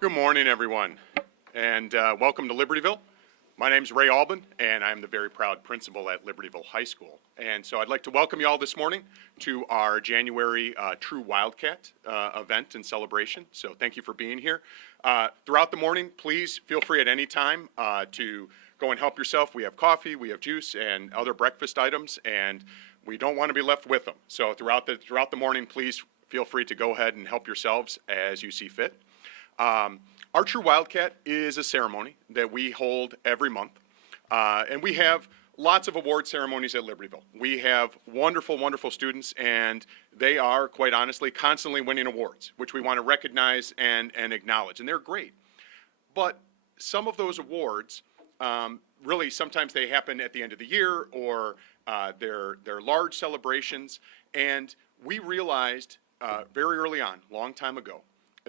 Good morning, everyone, and welcome to Libertyville. My name's Ray Albin, and I'm the very proud principal at Libertyville High School. And so I'd like to welcome you all this morning to our January True Wildcat event and celebration. So thank you for being here. Throughout the morning, please feel free at any time to go and help yourself. We have coffee, we have juice, and other breakfast items, and we don't want to be left with them. So throughout the morning, please feel free to go ahead and help yourselves as you see fit. Our True Wildcat is a ceremony that we hold every month, and we have lots of award ceremonies at Libertyville. We have wonderful, wonderful students, and they are, quite honestly, constantly winning awards, which we want to recognize and acknowledge, and they're great. But some of those awards, really, sometimes they happen at the end of the year, or they're large celebrations, and we realized very early on, long time ago,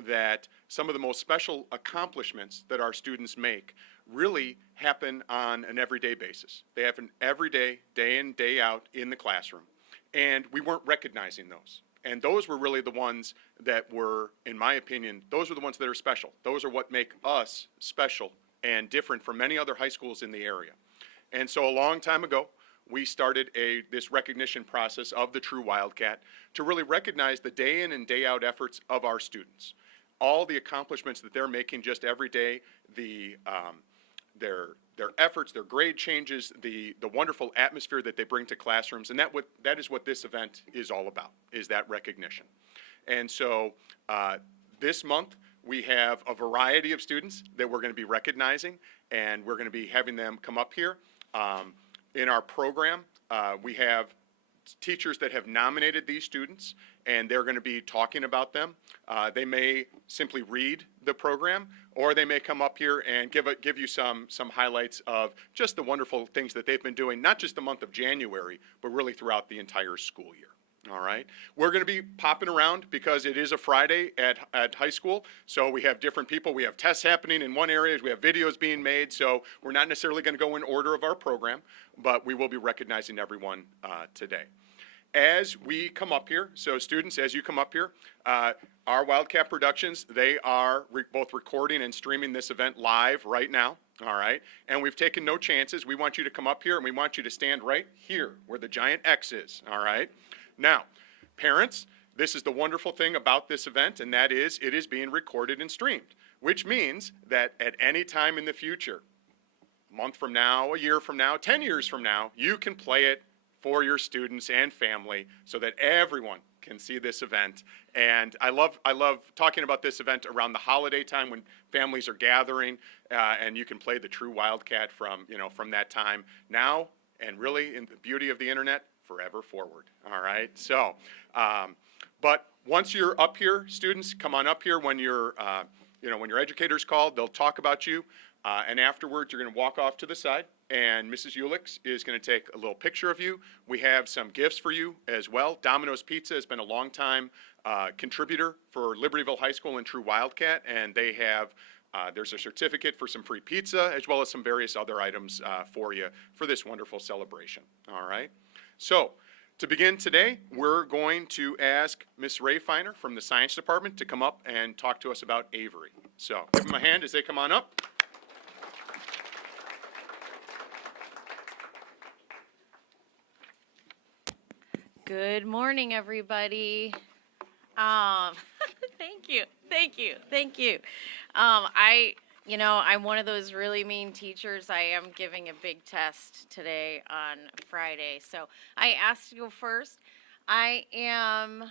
that some of the most special accomplishments that our students make really happen on an everyday basis. They happen every day, day in, day out in the classroom, and we weren't recognizing those. And those were really the ones that were, in my opinion, those are the ones that are special. Those are what make us special and different from many other high schools in the area. And so a long time ago, we started this recognition process of the True Wildcat to really recognize the day in and day out efforts of our students. All the accomplishments that they're making just every day, their efforts, their grade changes, the wonderful atmosphere that they bring to classrooms, and that is what this event is all about, is that recognition. And so this month we have a variety of students that we're going to be recognizing, and we're going to be having them come up here. In our program, we have teachers that have nominated these students, and they're going to be talking about them. They may simply read the program, or they may come up here and give you some highlights of just the wonderful things that they've been doing, not just the month of January, but really throughout the entire school year. All right. We're going to be popping around because it is a Friday at high school, so we have different people. We have tests happening in one area. We have videos being made, so we're not necessarily going to go in order of our program, but we will be recognizing everyone today. As we come up here, so students, as you come up here, our Wildcat Productions, they are both recording and streaming this event live right now, all right? And we've taken no chances. We want you to come up here, and we want you to stand right here where the giant X is, all right? Now, parents, this is the wonderful thing about this event, and that is it is being recorded and streamed, which means that at any time in the future, a month from now, a year from now, 10 years from now, you can play it for your students and family so that everyone can see this event. And I love talking about this event around the holiday time when families are gathering, and you can play the True Wildcat from that time now, and really in the beauty of the internet, forever forward. All right. So, but once you're up here, students, come on up here when your educator's called. They'll talk about you, and afterwards you're going to walk off to the side, and Mrs. Ulix is going to take a little picture of you. We have some gifts for you as well. Domino's Pizza has been a long time contributor for Libertyville High School and True Wildcat, and they have there's a certificate for some free pizza as well as some various other items for you for this wonderful celebration. All right. So, to begin today, we're going to ask Miss Ray Feiner from the Science Department to come up and talk to us about Avery. So, give them a hand as they come on up. Good morning, everybody. Thank you. I'm one of those really mean teachers. I am giving a big test today on Friday, so I asked to go first. I am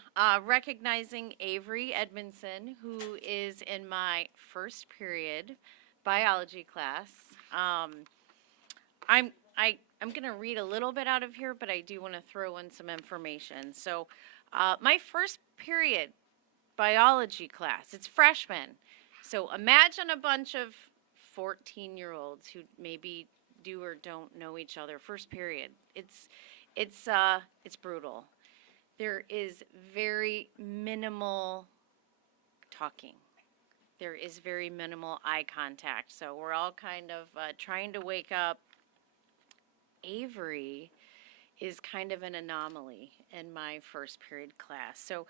recognizing Avery Edmondson, who is in my first period biology class. I'm going to read a little bit out of here, but I do want to throw in some information. So, my first period biology class, it's freshman. So imagine a bunch of 14-year-olds who maybe do or don't know each other. First period. It's brutal. There is very minimal talking. There is very minimal eye contact. So we're all kind of trying to wake up. Avery is kind of an anomaly in my first period class. So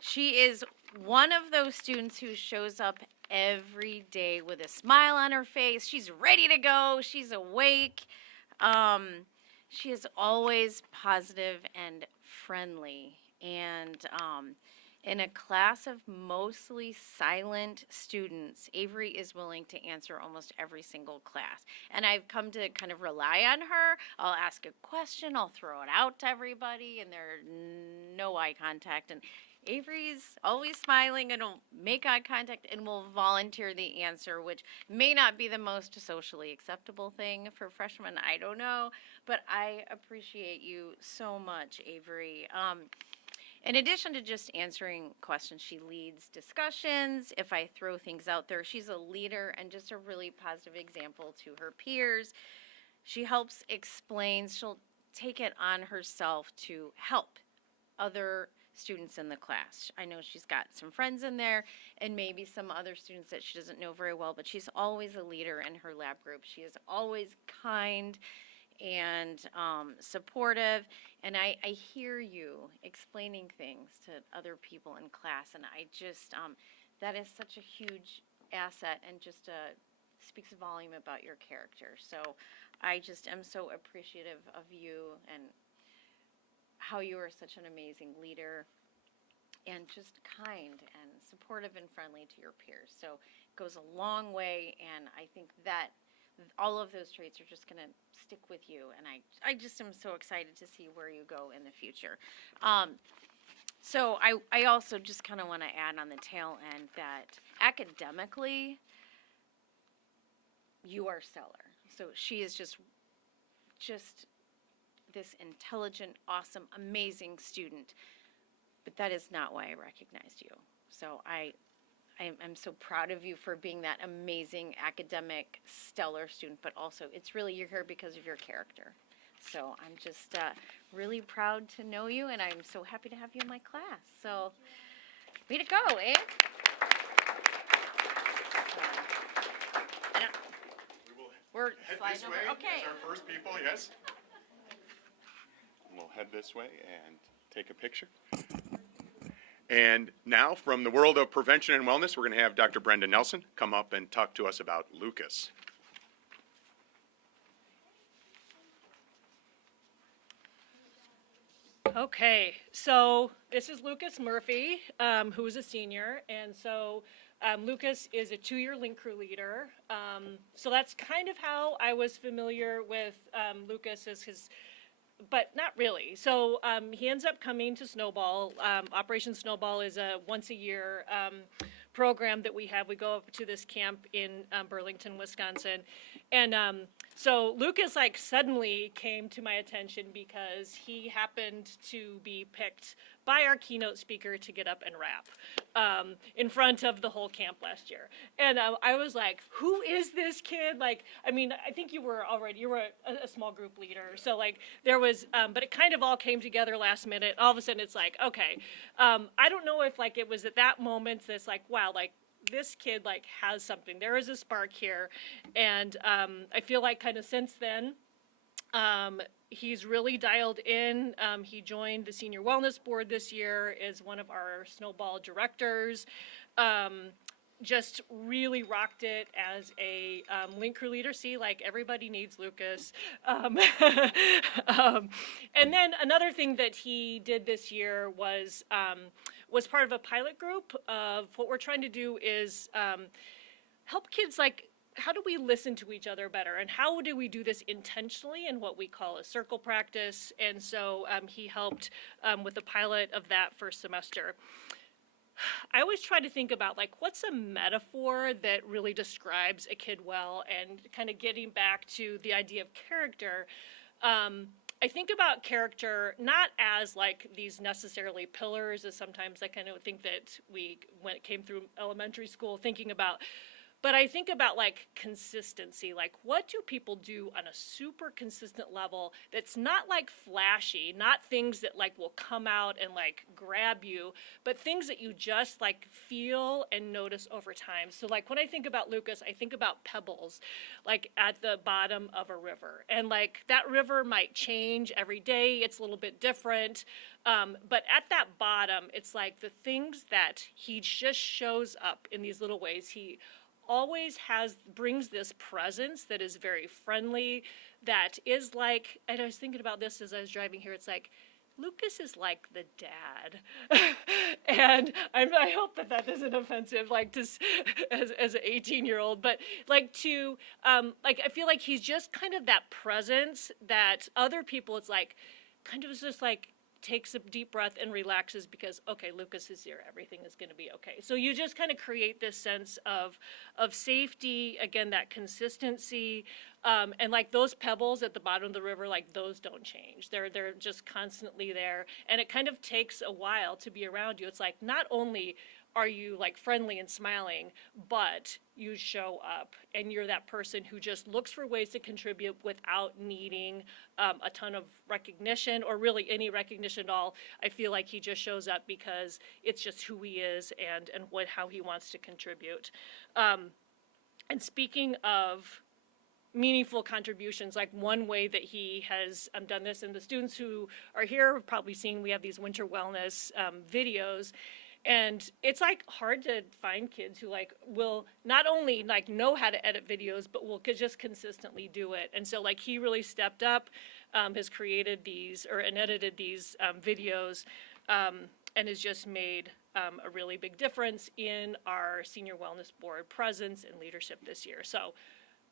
she is one of those students who shows up every day with a smile on her face. She's ready to go. She's awake. She is always positive and friendly. And in a class of mostly silent students, Avery is willing to answer almost every single class. And I've come to kind of rely on her. I'll ask a question, I'll throw it out to everybody, and there's no eye contact. And Avery's always smiling and will make eye contact and will volunteer the answer, which may not be the most socially acceptable thing for freshmen. I don't know, but I appreciate you so much, Avery. In addition to just answering questions, she leads discussions. If I throw things out there, she's a leader and just a really positive example to her peers. She helps explain, she'll take it on herself to help other students in the class. I know she's got some friends in there and maybe some other students that she doesn't know very well, but she's always a leader in her lab group. She is always kind and supportive, and I hear you explaining things to other people in class, and I just, that is such a huge asset and just speaks volume about your character. So I just am so appreciative of you and how you are such an amazing leader and just kind and supportive and friendly to your peers. So it goes a long way, and I think that all of those traits are just going to stick with you, and I just am so excited to see where you go in the future. So I also just kind of want to add on the tail end that academically, you are stellar. So she is just this intelligent, awesome, amazing student. But that is not why I recognized you. So I'm so proud of you for being that amazing academic, stellar student, but also it's really you're here because of your character. So I'm just really proud to know you, and I'm so happy to have you in my class. So way to go, eh? We're Head sliding this over. way Okay. as our first people, yes. We'll head this way and take a picture. And now, from the world of prevention and wellness, we're going to have Dr. Brenda Nelson come up and talk to us about Lucas. Okay, so this is Lucas Murphy, who is a senior, and so Lucas is a 2-year link crew leader. So that's kind of how I was familiar with Lucas as his, but not really. So he ends up coming to Snowball. Operation Snowball is a once-a-year program that we have. We go up to this camp in Burlington, Wisconsin, and so Lucas like suddenly came to my attention because he happened to be picked by our keynote speaker to get up and rap in front of the whole camp last year. And I was like, who is this kid? Like, I mean, I think you were a small group leader. So like there was, but it kind of all came together last minute. All of a sudden it's like, okay, I don't know if like it was at that moment that's like, wow, like this kid like has something. There is a spark here. And I feel like kind of since then, he's really dialed in. He joined the Senior Wellness Board this year as one of our Snowball directors. Just really rocked it as a link crew leader. See, like everybody needs Lucas. And then another thing that he did this year was part of a pilot group of what we're trying to do is help kids like, how do we listen to each other better, and how do we do this intentionally in what we call a circle practice? And so he helped with the pilot of that first semester. I always try to think about like what's a metaphor that really describes a kid well, and kind of getting back to the idea of character. I think about character not as like these necessarily pillars, as sometimes I kind of think that when it came through elementary school, thinking about, But I think about like consistency, like what do people do on a super consistent level that's not like flashy, not things that like will come out and like grab you, but things that you just like feel and notice over time. So like when I think about Lucas, I think about pebbles like at the bottom of a river. And like that river might change every day, it's a little bit different. But at that bottom, it's like the things that he just shows up in these little ways. He always brings this presence that is very friendly, that is like, and I was thinking about this as I was driving here, it's like, Lucas is like the dad. And I hope that isn't offensive, like to, as an 18-year-old, but like to, like, I feel like he's just kind of that presence that other people, it's like, kind of just like, takes a deep breath and relaxes because, okay, Lucas is here, everything is going to be okay. So you just kind of create this sense of safety, again, that consistency, and like those pebbles at the bottom of the river, like those don't change. They're just constantly there, and it kind of takes a while to be around you. It's like not only are you like friendly and smiling, but you show up and you're that person who just looks for ways to contribute without needing a ton of recognition or really any recognition at all. I feel like he just shows up because it's just who he is and how he wants to contribute. And speaking of meaningful contributions, like one way that he has done this, and the students who are here have probably seen, we have these winter wellness videos. And it's like hard to find kids who like will not only like know how to edit videos, but will just consistently do it. And so like he really stepped up, has created these and edited these videos, and has just made a really big difference in our Senior Wellness Board presence and leadership this year. So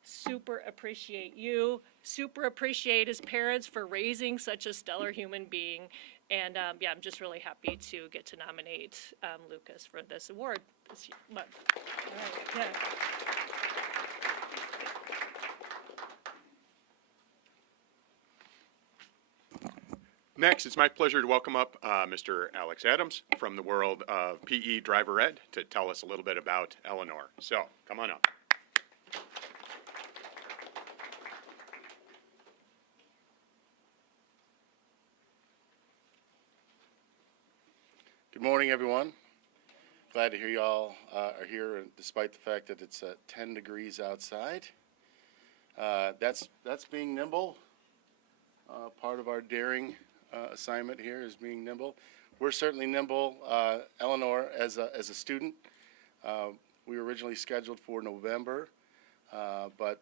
super appreciate you, super appreciate his parents for raising such a stellar human being. And yeah, I'm just really happy to get to nominate Lucas for this award this month. All right, yeah. Next, it's my pleasure to welcome up Mr. Alex Adams from the world of PE driver ed to tell us a little bit about Eleanor. So, come on up. Good morning, everyone. Glad to hear you all are here, despite the fact that it's 10 degrees outside. That's being nimble. Part of our daring assignment here is being nimble. We're certainly nimble. Eleanor, as a student, we were originally scheduled for November, but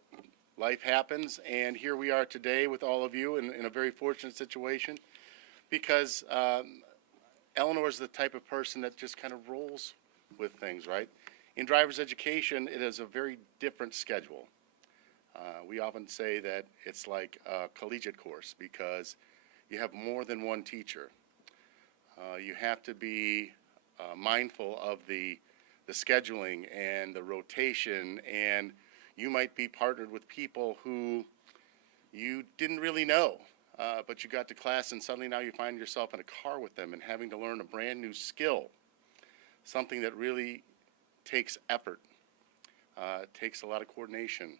life happens, and here we are today with all of you in a very fortunate situation because Eleanor is the type of person that just kind of rolls with things, right? In driver's education, it is a very different schedule. We often say that it's like a collegiate course because you have more than one teacher. You have to be mindful of the scheduling and the rotation, and you might be partnered with people who you didn't really know. But you got to class and suddenly now you find yourself in a car with them and having to learn a brand new skill, something that really takes effort, takes a lot of coordination,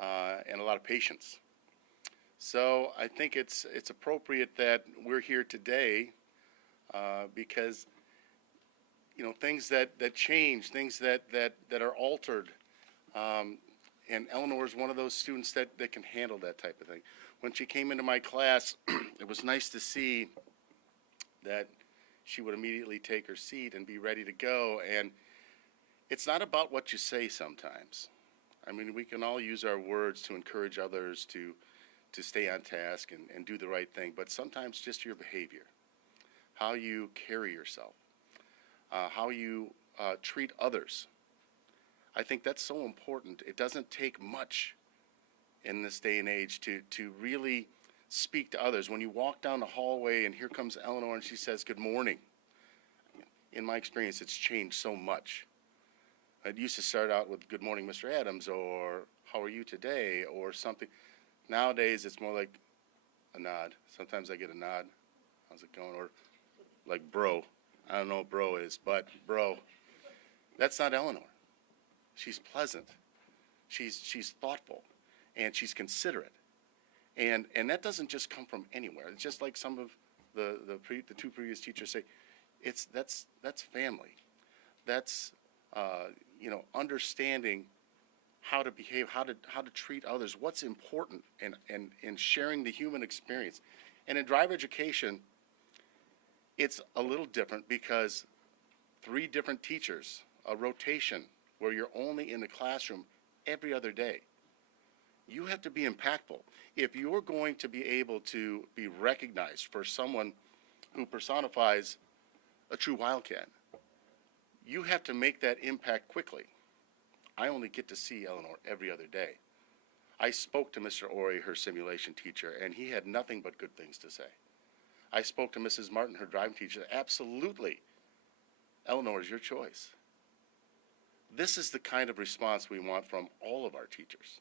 and a lot of patience. So I think it's appropriate that we're here today because things that change, things that are altered, and Eleanor is one of those students that can handle that type of thing. When she came into my class, it was nice to see that she would immediately take her seat and be ready to go. And it's not about what you say sometimes. I mean, we can all use our words to encourage others to stay on task and do the right thing, but sometimes just your behavior, how you carry yourself, how you treat others. I think that's so important. It doesn't take much in this day and age to really speak to others. When you walk down the hallway and here comes Eleanor and she says, "Good morning." In my experience, it's changed so much. It used to start out with, "Good morning, Mr. Adams," or "How are you today?" or something. Nowadays, it's more like a nod. Sometimes I get a nod. How's it going? Or like, "Bro." I don't know what bro is, but bro. That's not Eleanor. She's pleasant. She's thoughtful, and she's considerate. And that doesn't just come from anywhere. It's just like some of the two previous teachers say, that's family. That's understanding how to behave, how to treat others, what's important in sharing the human experience. And in driver education, it's a little different because 3 different teachers, a rotation where you're only in the classroom every other day. You have to be impactful. If you're going to be able to be recognized for someone who personifies a true Wildcat, you have to make that impact quickly. I only get to see Eleanor every other day. I spoke to Mr. Ori, her simulation teacher, and he had nothing but good things to say. I spoke to Mrs. Martin, her driving teacher. Absolutely, Eleanor is your choice. This is the kind of response we want from all of our teachers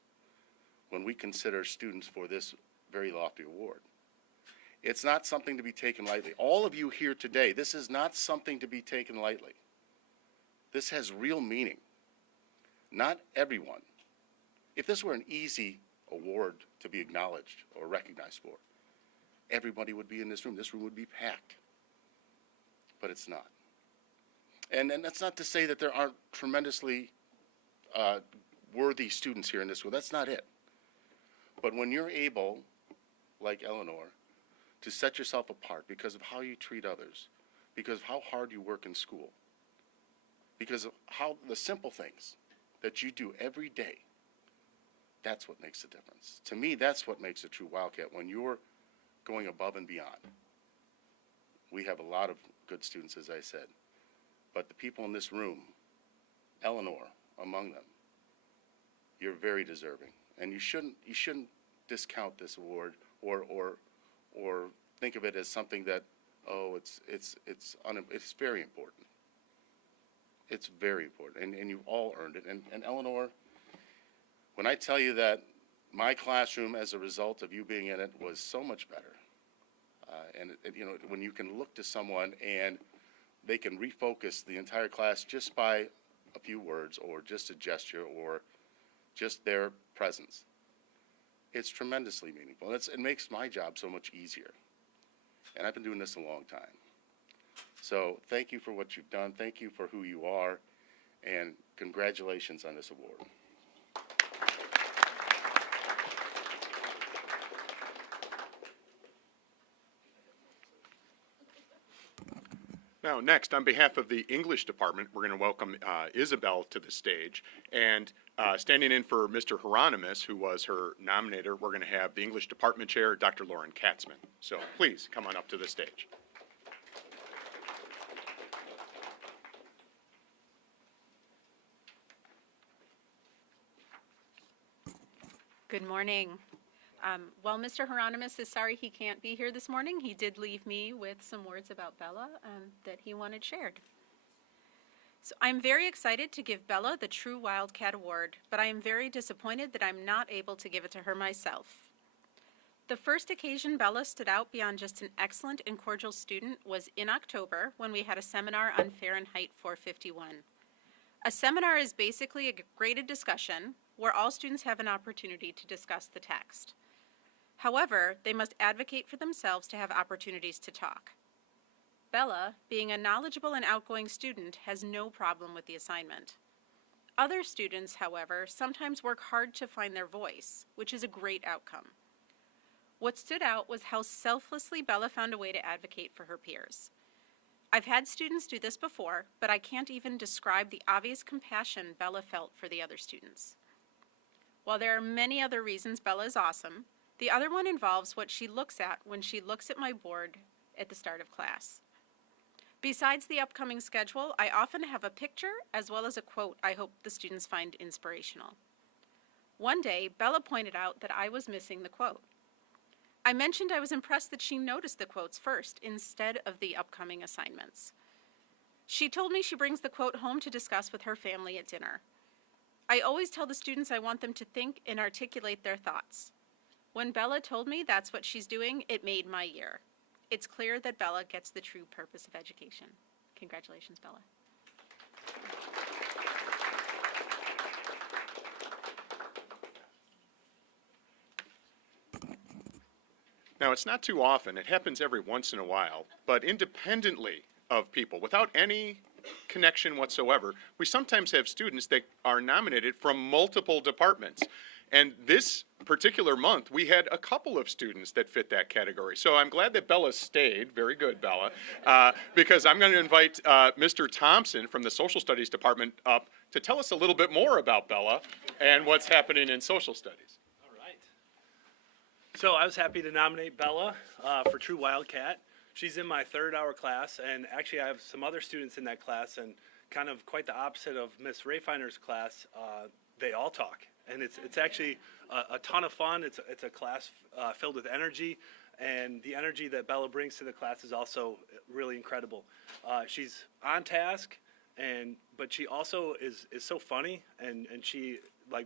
when we consider students for this very lofty award. It's not something to be taken lightly. All of you here today, this is not something to be taken lightly. This has real meaning. Not everyone. If this were an easy award to be acknowledged or recognized for, everybody would be in this room. This room would be packed. But it's not. And that's not to say that there aren't tremendously worthy students here in this school. That's not it. But when you're able, like Eleanor, to set yourself apart because of how you treat others, because of how hard you work in school, because of how the simple things that you do every day, that's what makes a difference. To me, that's what makes a true Wildcat, when you're going above and beyond. We have a lot of good students, as I said, but the people in this room, Eleanor among them, you're very deserving, and you shouldn't discount this award or think of it as something that, oh, it's very important. It's very important, and you've all earned it. And Eleanor, when I tell you that my classroom, as a result of you being in it, was so much better, when you can look to someone and they can refocus the entire class just by a few words or just a gesture or just their presence, it's tremendously meaningful. And it makes my job so much easier. And I've been doing this a long time. So thank you for what you've done. Thank you for who you are. And congratulations on this award. Now, next, on behalf of the English department, we're going to welcome Isabel to the stage. And standing in for Mr. Hieronymus, who was her nominator, we're going to have the English department chair, Dr. Lauren Katzman. So please come on up to the stage. Good morning. While Mr. Hieronymus is sorry he can't be here this morning, he did leave me with some words about Bella that he wanted shared. So I'm very excited to give Bella the True Wildcat Award, but I am very disappointed that I'm not able to give it to her myself. The first occasion Bella stood out beyond just an excellent and cordial student was in October when we had a seminar on Fahrenheit 451. A seminar is basically a graded discussion where all students have an opportunity to discuss the text. However, they must advocate for themselves to have opportunities to talk. Bella, being a knowledgeable and outgoing student, has no problem with the assignment. Other students, however, sometimes work hard to find their voice, which is a great outcome. What stood out was how selflessly Bella found a way to advocate for her peers. I've had students do this before, but I can't even describe the obvious compassion Bella felt for the other students. While there are many other reasons Bella is awesome, the other one involves what she looks at when she looks at my board at the start of class. Besides the upcoming schedule, I often have a picture as well as a quote I hope the students find inspirational. One day, Bella pointed out that I was missing the quote. I mentioned I was impressed that she noticed the quotes first instead of the upcoming assignments. She told me she brings the quote home to discuss with her family at dinner. I always tell the students I want them to think and articulate their thoughts. When Bella told me that's what she's doing, it made my year. It's clear that Bella gets the true purpose of education. Congratulations, Bella. Now, it's not too often, it happens every once in a while, but independently of people, without any connection whatsoever, we sometimes have students that are nominated from multiple departments. And this particular month, we had a couple of students that fit that category. So I'm glad that Bella stayed. Very good, Bella. Because I'm going to invite Mr. Thompson from the Social Studies Department up to tell us a little bit more about Bella and what's happening in social studies. All right. So I was happy to nominate Bella for True Wildcat. She's in my third hour class, and actually I have some other students in that class, and kind of quite the opposite of Miss Rayfiner's class. They all talk, and it's actually a ton of fun. It's a class filled with energy, and the energy that Bella brings to the class is also really incredible. She's on task, but she also is so funny, and she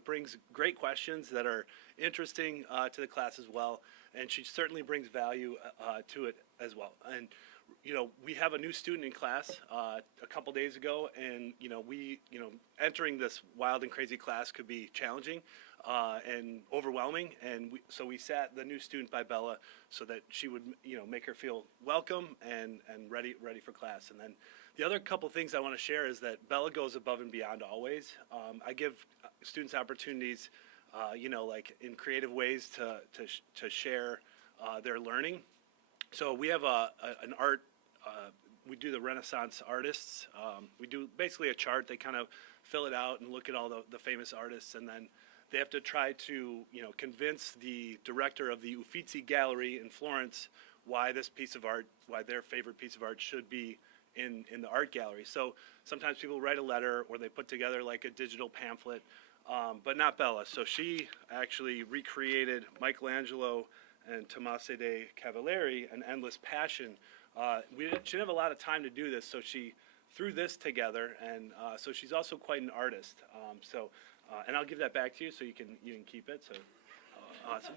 brings great questions that are interesting to the class as well, and she certainly brings value to it as well. And we have a new student in class a couple days ago, and entering this wild and crazy class could be challenging and overwhelming, and so we sat the new student by Bella so that she would make her feel welcome and ready for class. And then the other couple things I want to share is that Bella goes above and beyond always. I give students opportunities in creative ways to share their learning. So we have an art, we do the Renaissance artists. We do basically a chart. They kind of fill it out and look at all the famous artists, and then they have to try to convince the director of the Uffizi Gallery in Florence why this piece of art, why their favorite piece of art should be in the art gallery. So sometimes people write a letter, or they put together like a digital pamphlet, but not Bella. So she actually recreated Michelangelo and Tommaso de Cavalieri, An Endless Passion. She didn't have a lot of time to do this, so she threw this together, and so she's also quite an artist. And I'll give that back to you so you can keep it. So awesome.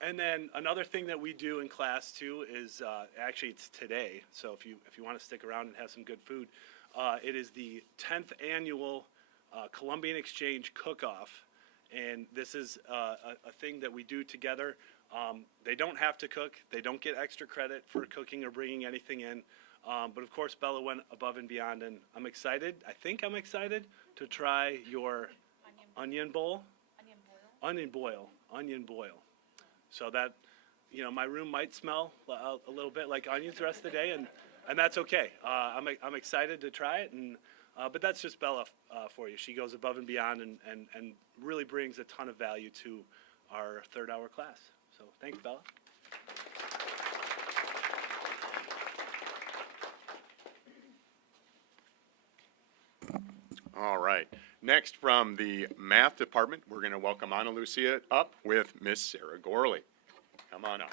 And then another thing that we do in class too is actually it's today. So if you want to stick around and have some good food, it is the 10th annual Columbian Exchange Cook-Off. And this is a thing that we do together. They don't have to cook. They don't get extra credit for cooking or bringing anything in. But of course, Bella went above and beyond, and I'm excited. I think I'm excited to try your onion bowl. Onion boil. So that, my room might smell a little bit like onions the rest of the day, and that's okay. I'm excited to try it, but that's just Bella for you. She goes above and beyond and really brings a ton of value to our third hour class. So thanks, Bella. All right. Next, from the math department, we're going to welcome Ana Lucia up with Miss Sarah Gorley. Come on up.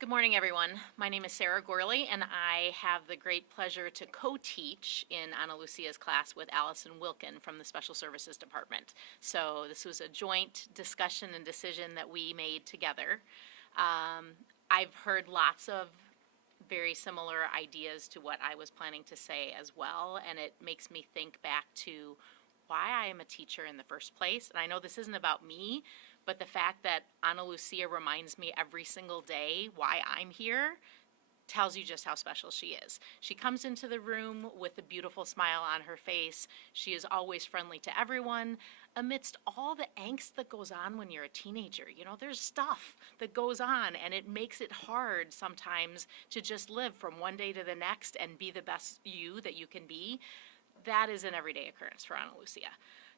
Good morning, everyone. My name is Sarah Gorley, and I have the great pleasure to co-teach in Ana Lucia's class with Allison Wilkin from the Special Services Department. So this was a joint discussion and decision that we made together. I've heard lots of very similar ideas to what I was planning to say as well, and it makes me think back to why I am a teacher in the first place. And I know this isn't about me, but the fact that Ana Lucia reminds me every single day why I'm here tells you just how special she is. She comes into the room with a beautiful smile on her face. She is always friendly to everyone. Amidst all the angst that goes on when you're a teenager, there's stuff that goes on, and it makes it hard sometimes to just live from one day to the next and be the best you that you can be. That is an everyday occurrence for Ana Lucia.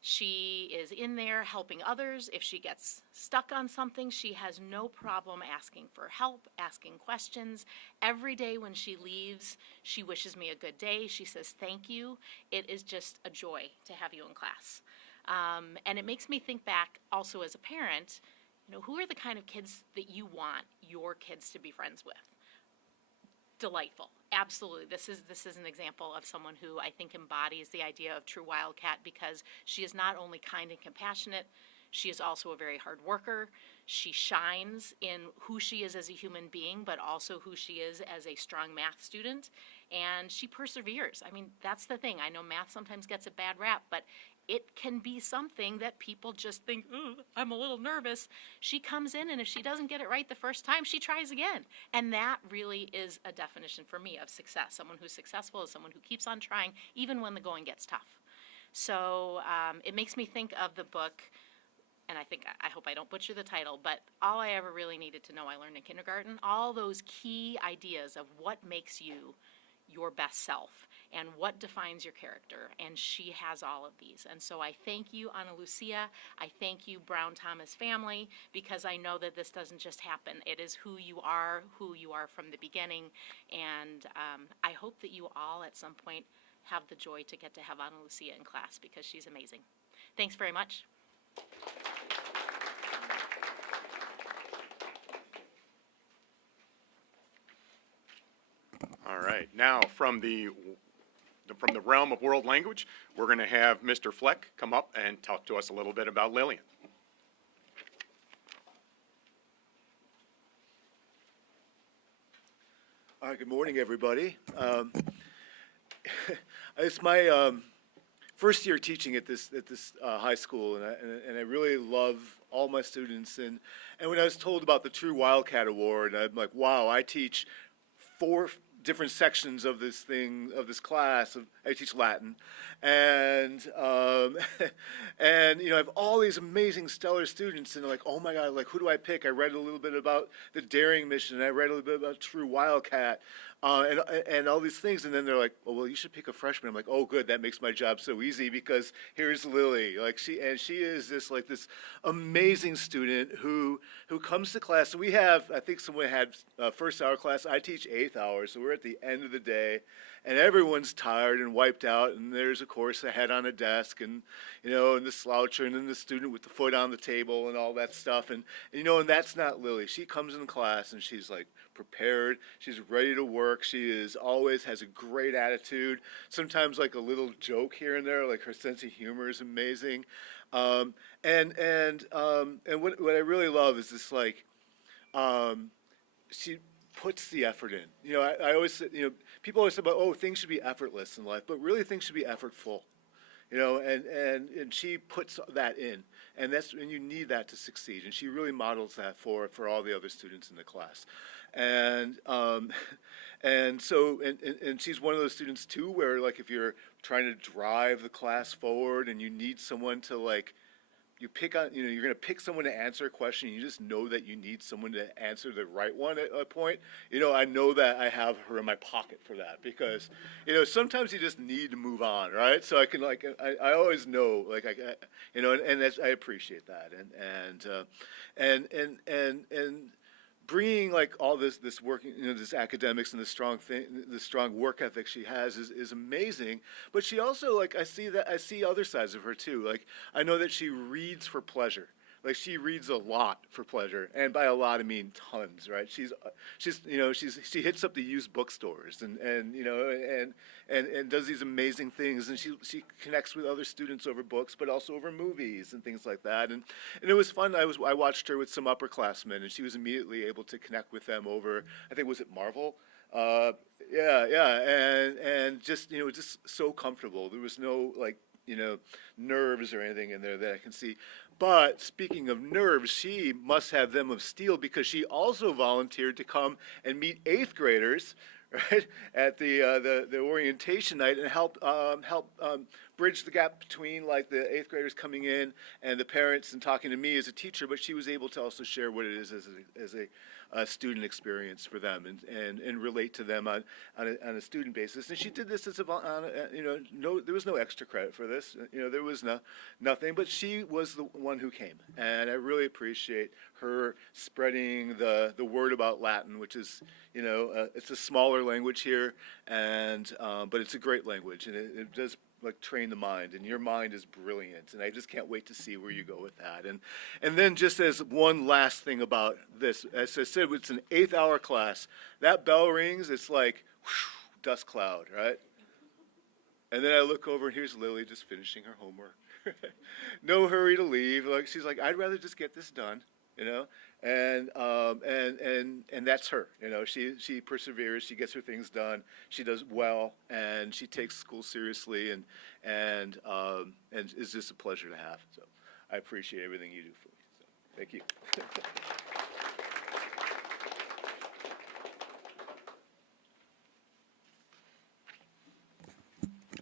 She is in there helping others. If she gets stuck on something, she has no problem asking for help, asking questions. Every day when she leaves, she wishes me a good day. She says thank you. It is just a joy to have you in class. And it makes me think back also as a parent, who are the kind of kids that you want your kids to be friends with? Delightful. Absolutely. This is an example of someone who I think embodies the idea of true Wildcat, because she is not only kind and compassionate, she is also a very hard worker. She shines in who she is as a human being, but also who she is as a strong math student, and she perseveres. I mean, that's the thing. I know math sometimes gets a bad rap, but it can be something that people just think, ooh, I'm a little nervous. She comes in, and if she doesn't get it right the first time, she tries again. And that really is a definition for me of success. Someone who's successful is someone who keeps on trying, even when the going gets tough. So it makes me think of the book, and I hope I don't butcher the title, but All I Ever Really Needed to Know I Learned in Kindergarten, all those key ideas of what makes you your best self and what defines your character, and she has all of these. And so I thank you, Ana Lucia. I thank you, Brown Thomas family, because I know that this doesn't just happen. It is who you are from the beginning, and I hope that you all at some point have the joy to get to have Ana Lucia in class, because she's amazing. Thanks very much. All right, now from the realm of world language, we're going to have Mr. Fleck come up and talk to us a little bit about Lillian. All right, good morning, everybody. It's my first year teaching at this high school, and I really love all my students. And when I was told about the True Wildcat Award, I'm like, wow, I teach 4 different sections of this class. I teach Latin, and and I have all these amazing stellar students, and they're like, oh my God, like, who do I pick? I read a little bit about the Daring Mission, and I read a little bit about True Wildcat, and all these things, and then they're like, well, you should pick a freshman. I'm like, oh, good, that makes my job so easy, because here's Lily, like she is this amazing student who comes to class. So we have, I think someone had first hour class. I teach 8th hour, so we're at the end of the day, and everyone's tired and wiped out, and there's, of course, a head on a desk, and and the sloucher, and then the student with the foot on the table and all that stuff, and and that's not Lily. She comes in class and she's like prepared, she's ready to work, she always has a great attitude, sometimes like a little joke here and there, like her sense of humor is amazing, and what I really love is this, like, she puts the effort in. I always say, people always say about, oh, things should be effortless in life, but really things should be effortful. And she puts that in, and you need that to succeed. And she really models that for all the other students in the class. And so she's one of those students too, where, like, if you're trying to drive the class forward and you need someone to, like, you pick on, you're going to pick someone to answer a question, and you just know that you need someone to answer the right one at a point. I know that I have her in my pocket for that, because, sometimes you just need to move on, right? So I can, like, I always know, like, I appreciate that. And bringing, like, all this work, this academics and the strong work ethic she has is amazing. But she also, like, I see other sides of her too. Like, I know that she reads for pleasure. Like, she reads a lot for pleasure, and by a lot I mean tons, right? She hits up the used bookstores and does these amazing things, and she connects with other students over books, but also over movies and things like that. And it was fun. I watched her with some upperclassmen, and she was immediately able to connect with them over, I think, was it Marvel? And just just so comfortable. There was no, like, nerves or anything in there that I can see. But speaking of nerves, she must have them of steel, because she also volunteered to come and meet 8th graders, right, at the orientation night, and help bridge the gap between, like, the 8th graders coming in and the parents and talking to me as a teacher. But she was able to also share what it is as a student experience for them, and relate to them on a student basis. And she did this as there was no extra credit for this. There was nothing, but she was the one who came, and I really appreciate her spreading the word about Latin, which is, it's a smaller language here, and but it's a great language, and it does, like, train the mind, and your mind is brilliant, and I just can't wait to see where you go with that. And then, just as one last thing about this, as I said, it's an 8th hour class. That bell rings, it's like, whoosh, dust cloud, right? And then I look over, and here's Lily just finishing her homework. No hurry to leave. Like, she's like, I'd rather just get this done. you know, and that's her. You know, she perseveres. She gets her things done. She does well, and she takes school seriously, and it's just a pleasure to have. So I appreciate everything you do for me. So thank you.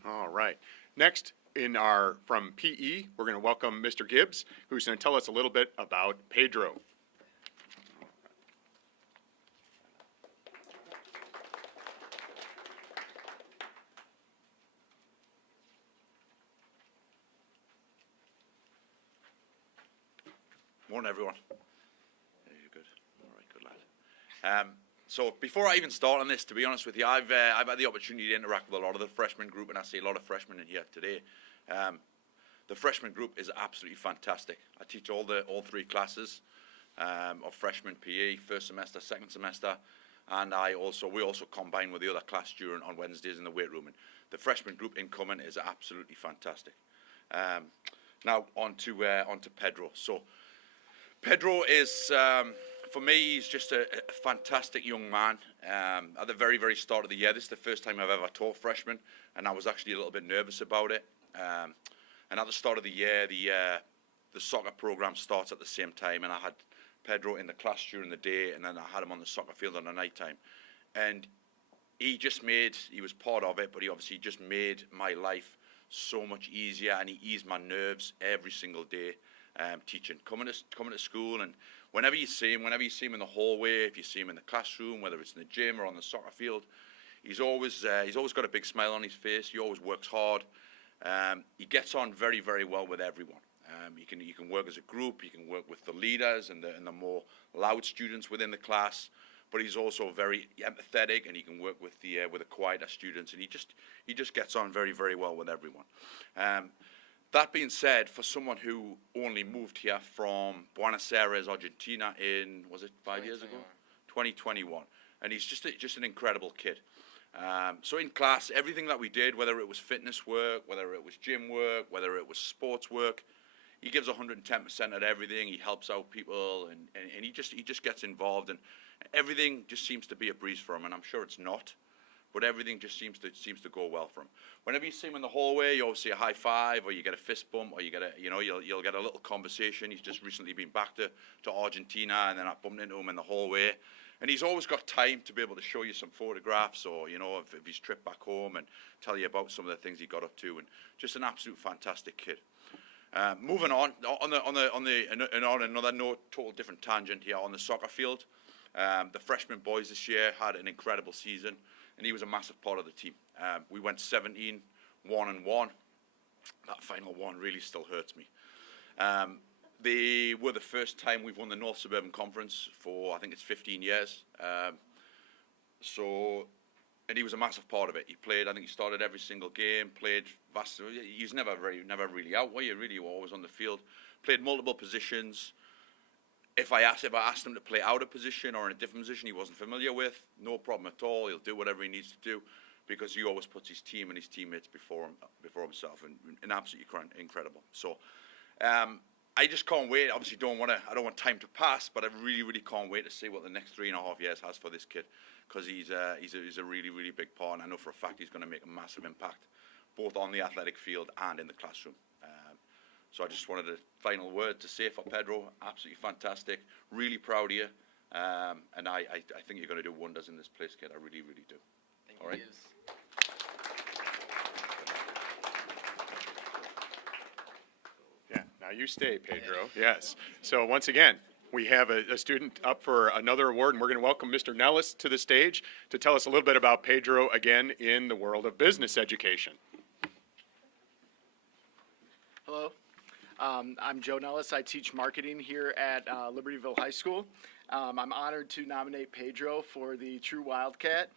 All right. Next, from PE, we're going to welcome Mr. Gibbs, who's going to tell us a little bit about Pedro. Morning, everyone. Yeah, you're good. All right, good lad. So before I even start on this, to be honest with you, I've had the opportunity to interact with a lot of the freshman group, and I see a lot of freshmen in here today. The freshman group is absolutely fantastic. I teach all three classes of freshman PE, first semester, second semester, and we also combine with the other class on Wednesdays in the weight room. And the freshman group incoming is absolutely fantastic. Now on to Pedro. So Pedro is, for me, he's just a fantastic young man. At the very, very start of the year, this is the first time I've ever taught freshmen, and I was actually a little bit nervous about it. And at the start of the year, the soccer program starts at the same time, and I had Pedro in the class during the day, and then I had him on the soccer field on the night time. And he was part of it, but he obviously just made my life so much easier, and he eased my nerves every single day. Teaching, coming to school, and whenever you see him in the hallway, if you see him in the classroom, whether it's in the gym or on the soccer field, he's always got a big smile on his face. He always works hard. He gets on very, very well with everyone. You can work as a group. You can work with the leaders and the more loud students within the class. But he's also very empathetic, and he can work with the quieter students. And he just gets on very, very well with everyone. That being said, for someone who only moved here from Buenos Aires, Argentina in, was it 5 years ago? 2021. And he's just an incredible kid. So in class, everything that we did, whether it was fitness work, whether it was gym work, whether it was sports work, he gives 110% at everything. He helps out people, and he just gets involved, and everything just seems to be a breeze for him, and I'm sure it's not. But everything just seems to go well for him. Whenever you see him in the hallway, you always see a high five, or you get a fist bump, or you'll get a little conversation. He's just recently been back to Argentina, and then I bumped into him in the hallway. And he's always got time to be able to show you some photographs, or of his trip back home, and tell you about some of the things he got up to. And just an absolute fantastic kid. Moving on another note, total different tangent here on the soccer field. The freshman boys this year had an incredible season, and he was a massive part of the team. We went 17-1-1. That final one really still hurts me. They were the first time we've won the North Suburban Conference for, I think it's 15 years. And he was a massive part of it. He played, I think he started every single game, played vast, he was never really out, were you? Really, you were always on the field. Played multiple positions. If I asked him to play out of position or in a different position he wasn't familiar with, no problem at all. He'll do whatever he needs to do, because he always puts his team and his teammates before himself, and absolutely incredible. So I just can't wait. Obviously, I don't want time to pass, but I really, really can't wait to see what the next 3.5 years has for this kid, because he's a really, really big part, and I know for a fact he's going to make a massive impact, both on the athletic field and in the classroom. So I just wanted a final word to say for Pedro. Absolutely fantastic. Really proud of you. And I think you're going to do wonders in this place, kid. I really, really do. All right? Yeah, now you stay, Pedro. Yes. So once again, we have a student up for another award, and we're going to welcome Mr. Nellis to the stage to tell us a little bit about Pedro again in the world of business education. Hello, I'm Joe Nellis. I teach marketing here at Libertyville High School. I'm honored to nominate Pedro for the True Wildcat.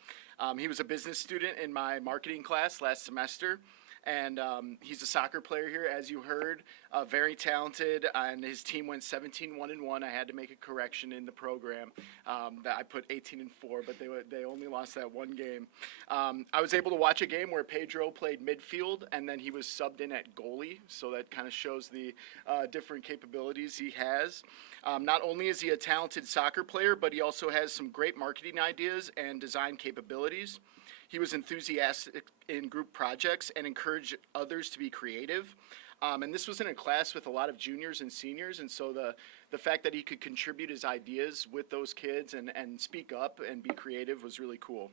He was a business student in my marketing class last semester, and he's a soccer player here, as you heard, very talented, and his team went 17-1-1. I had to make a correction in the program that I put 18-4, but they only lost that one game. I was able to watch a game where Pedro played midfield, and then he was subbed in at goalie, so that kind of shows the different capabilities he has. Not only is he a talented soccer player, but he also has some great marketing ideas and design capabilities. He was enthusiastic in group projects and encouraged others to be creative. And this was in a class with a lot of juniors and seniors, and so the fact that he could contribute his ideas with those kids and speak up and be creative was really cool.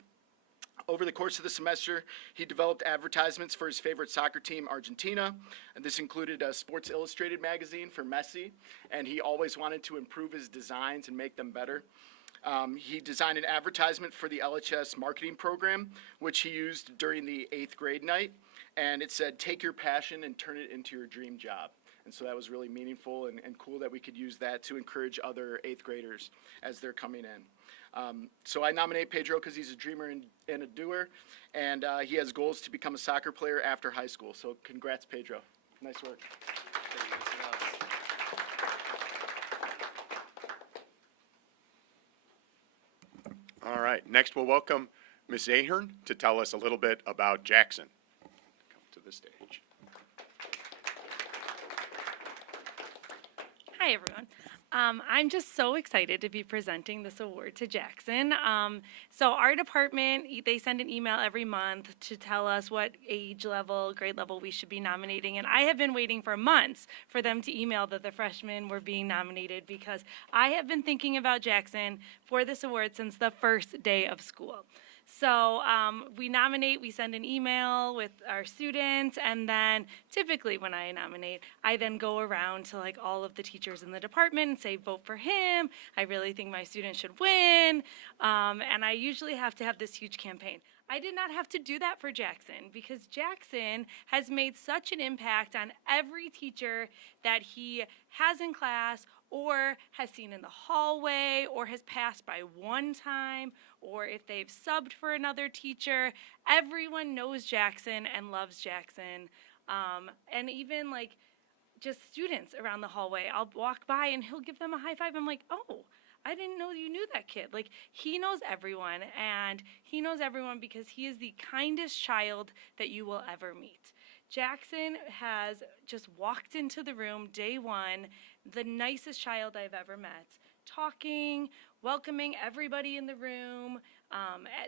Over the course of the semester, he developed advertisements for his favorite soccer team, Argentina, and this included a Sports Illustrated magazine for Messi, and he always wanted to improve his designs and make them better. He designed an advertisement for the LHS marketing program, which he used during the 8th grade night, and it said, "Take your passion and turn it into your dream job." And so that was really meaningful and cool that we could use that to encourage other 8th graders as they're coming in. So I nominate Pedro because he's a dreamer and a doer, and he has goals to become a soccer player after high school. So congrats, Pedro. Nice work. All right, next we'll welcome Ms. Ahern to tell us a little bit about Jackson. Come to the stage. Hi, everyone. I'm just so excited to be presenting this award to Jackson. So our department, they send an email every month to tell us what age level, grade level we should be nominating. And I have been waiting for months for them to email that the freshmen were being nominated because I have been thinking about Jackson for this award since the first day of school. So we nominate, we send an email with our students, and then typically when I nominate, I then go around to like all of the teachers in the department and say, vote for him. I really think my student should win. And I usually have to have this huge campaign. I did not have to do that for Jackson because Jackson has made such an impact on every teacher that he has in class or has seen in the hallway or has passed by one time, or if they've subbed for another teacher. Everyone knows Jackson and loves Jackson. And even like just students around the hallway, I'll walk by and he'll give them a high five. I'm like, oh, I didn't know you knew that kid. Like, he knows everyone, and he knows everyone because he is the kindest child that you will ever meet. Jackson has just walked into the room day one, the nicest child I've ever met, talking, welcoming everybody in the room,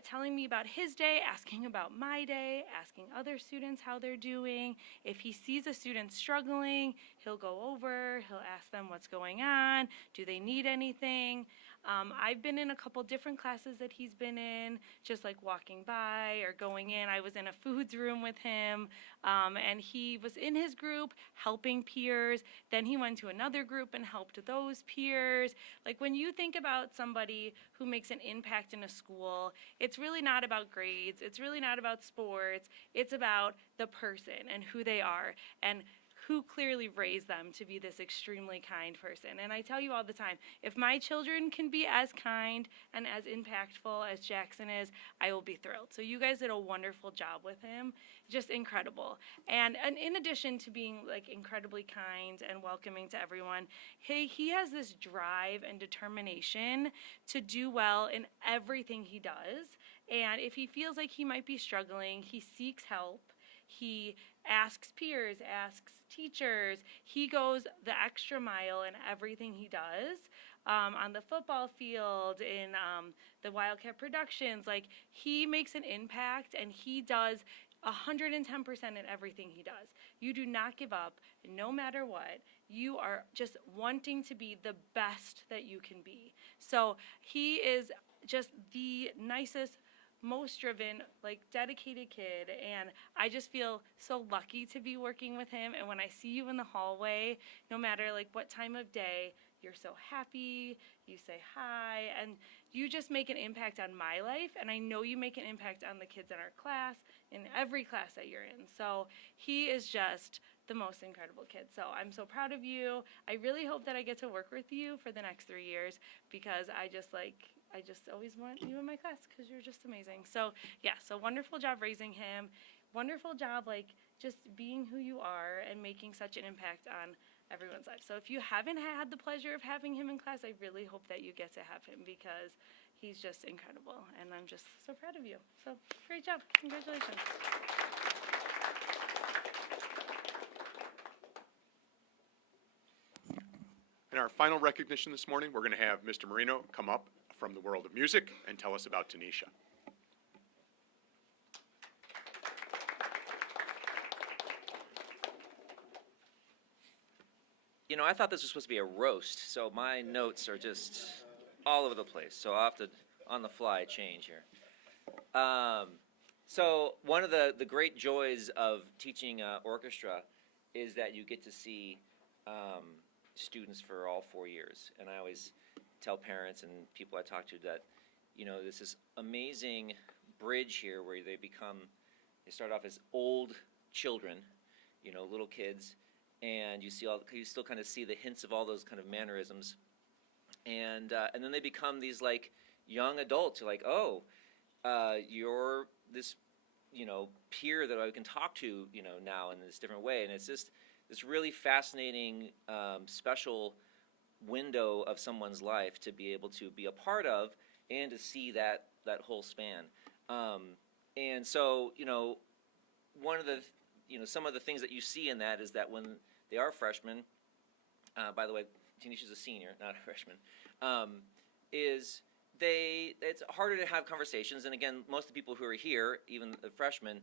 telling me about his day, asking about my day, asking other students how they're doing. If he sees a student struggling, he'll go over, he'll ask them what's going on, do they need anything. I've been in a couple different classes that he's been in, just like walking by or going in. I was in a foods room with him, and he was in his group helping peers. Then he went to another group and helped those peers. Like, when you think about somebody who makes an impact in a school, it's really not about grades. It's really not about sports. It's about the person and who they are and who clearly raised them to be this extremely kind person. And I tell you all the time, if my children can be as kind and as impactful as Jackson is, I will be thrilled. So you guys did a wonderful job with him, just incredible. And in addition to being like incredibly kind and welcoming to everyone, he has this drive and determination to do well in everything he does. And if he feels like he might be struggling, he seeks help. He asks peers, asks teachers. He goes the extra mile in everything he does. On the football field, in the Wildcat productions, like, he makes an impact and he does 110% in everything he does. You do not give up, no matter what. You are just wanting to be the best that you can be. So he is just the nicest, most driven, like, dedicated kid, and I just feel so lucky to be working with him. And when I see you in the hallway, no matter like what time of day, you're so happy, you say hi, and you just make an impact on my life, and I know you make an impact on the kids in our class, in every class that you're in. So he is just the most incredible kid. So I'm so proud of you. I really hope that I get to work with you for the next 3 years because I just always want you in my class because you're just amazing. So yeah, so wonderful job raising him. Wonderful job, like, just being who you are and making such an impact on everyone's life. So if you haven't had the pleasure of having him in class, I really hope that you get to have him because he's just incredible, and I'm just so proud of you. So great job. Congratulations. In our final recognition this morning, we're going to have Mr. Marino come up from the world of music and tell us about Tanisha. You know, I thought this was supposed to be a roast, so my notes are just all over the place. So I'll have to, on the fly, change here. So one of the great joys of teaching orchestra is that you get to see students for all 4 years. And I always tell parents and people I talk to that, you know, this is amazing bridge here where they start off as old children, you know, little kids, and you still kind of see the hints of all those kind of mannerisms, and then they become these like young adults. You're like, oh, you're this, you know, peer that I can talk to, you know, now in this different way, and it's just this really fascinating, special window of someone's life to be able to be a part of and to see that whole span. And so, you know, one of the, you know, some of the things that you see in that is that when they are freshmen, by the way, Tanisha's a senior, not a freshman, it's harder to have conversations. And again, most of the people who are here, even the freshmen,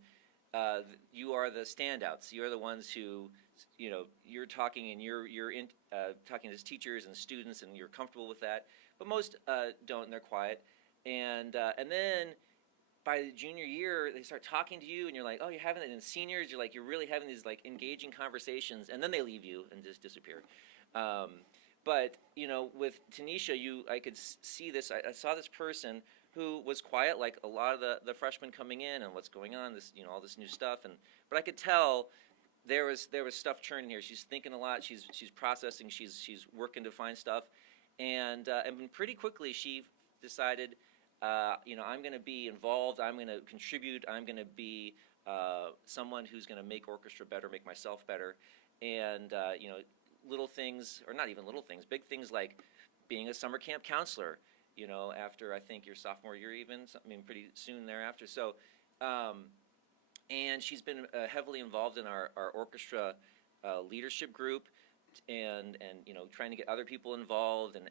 you are the standouts. You're the ones who, you know, you're talking and you're talking to teachers and students, and you're comfortable with that. But most don't, and they're quiet. And then by the junior year, they start talking to you, and you're like, oh, you're having it. And seniors, you're really having these like engaging conversations, and then they leave you and just disappear. But you know, with Tanisha, I could see this. I saw this person who was quiet, like a lot of the freshmen coming in, and what's going on, this, you know, all this new stuff, but I could tell there was stuff churning here. She's thinking a lot. She's processing. She's working to find stuff, and pretty quickly she decided, you know, I'm going to be involved. I'm going to contribute. I'm going to be someone who's going to make orchestra better, make myself better, and you know, little things, or not even little things, big things like being a summer camp counselor, you know, after I think your sophomore year even, I mean pretty soon thereafter. So, and she's been heavily involved in our orchestra leadership group, and you know, trying to get other people involved, and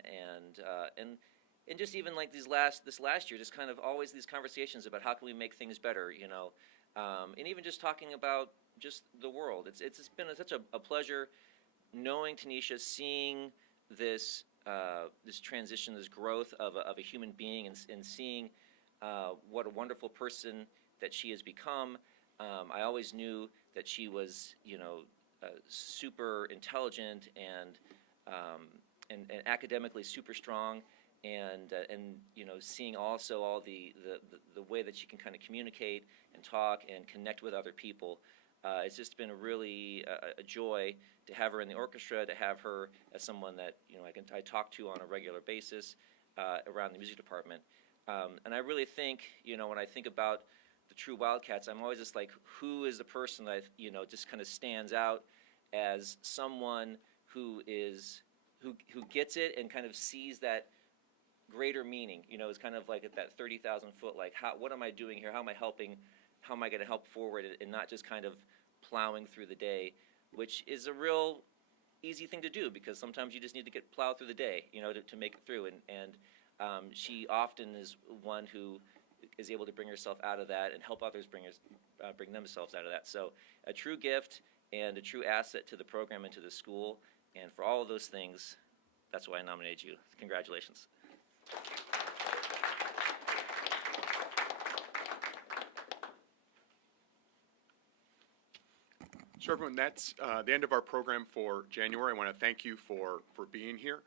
just even like this last year, just kind of always these conversations about how can we make things better, you know, and even just talking about just the world. It's been such a pleasure knowing Tanisha, seeing this transition, this growth of a human being, and seeing what a wonderful person that she has become. I always knew that she was, you know, super intelligent and academically super strong, and you know, seeing also all the way that she can kind of communicate and talk and connect with other people. It's just been really a joy to have her in the orchestra, to have her as someone that, you know, I talk to on a regular basis around the music department. And I really think, you know, when I think about the true Wildcats, I'm always just like, who is the person that, you know, just kind of stands out as someone who gets it and kind of sees that greater meaning. You know, it's kind of like at that 30,000 foot, like, what am I doing here? How am I helping? How am I going to help forward, and not just kind of plowing through the day, which is a real easy thing to do, because sometimes you just need to get plowed through the day, you know, to make it through. And she often is one who is able to bring herself out of that and help others bring themselves out of that. So a true gift and a true asset to the program and to the school. And for all of those things, that's why I nominated you. Congratulations. So everyone, that's the end of our program for January. I want to thank you for being here.